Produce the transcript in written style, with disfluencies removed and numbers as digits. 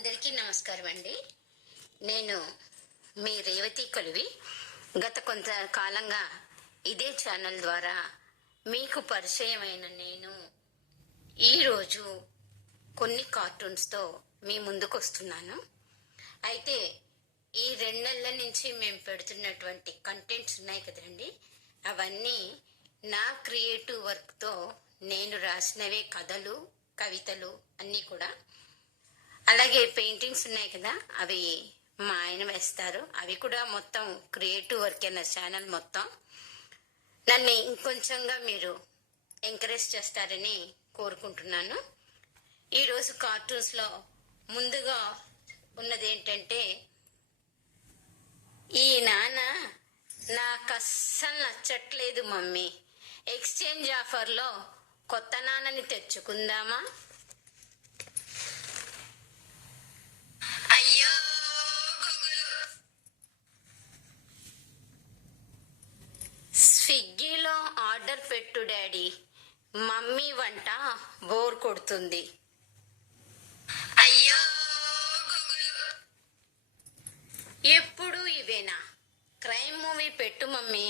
అందరికీ నమస్కారం అండి. నేను మీ రేవతి కొలువి. గత కొంత కాలంగా ఇదే ఛానల్ ద్వారా మీకు పరిచయమైన నేను ఈరోజు కొన్ని కార్టూన్స్తో మీ ముందుకు వస్తున్నాను. అయితే ఈ 2 నెలల నుంచి మేము పెడుతున్నటువంటి కంటెంట్స్ ఉన్నాయి కదండి, అవన్నీ నా క్రియేటివ్ వర్క్తో నేను రాసినవే, కథలు, కవితలు అన్నీ కూడా. అలాగే పెయింటింగ్స్ ఉన్నాయి కదా, అవి మా ఆయన వేస్తారు. అవి కూడా మొత్తం క్రియేటివ్ వర్క్ అన్న ఛానల్ మొత్తం. నన్ను ఇంకొంచెంగా మీరు ఎంకరేజ్ చేస్తారని కోరుకుంటున్నాను. ఈరోజు కార్టూన్స్లో ముందుగా ఉన్నది ఏంటంటే, ఈ నాన్న నాకు అస్సలు నచ్చట్లేదు మమ్మీ, ఎక్స్చేంజ్ ఆఫర్లో కొత్త నాన్నని తెచ్చుకుందామా? అయ్యో స్విగ్గీలో ఆర్డర్ పెట్టు డాడీ, మమ్మీ వంట బోర్ కొడుతుంది. అయ్యో ఎప్పుడు ఇవేనా? క్రైమ్ మూవీ పెట్టు మమ్మీ.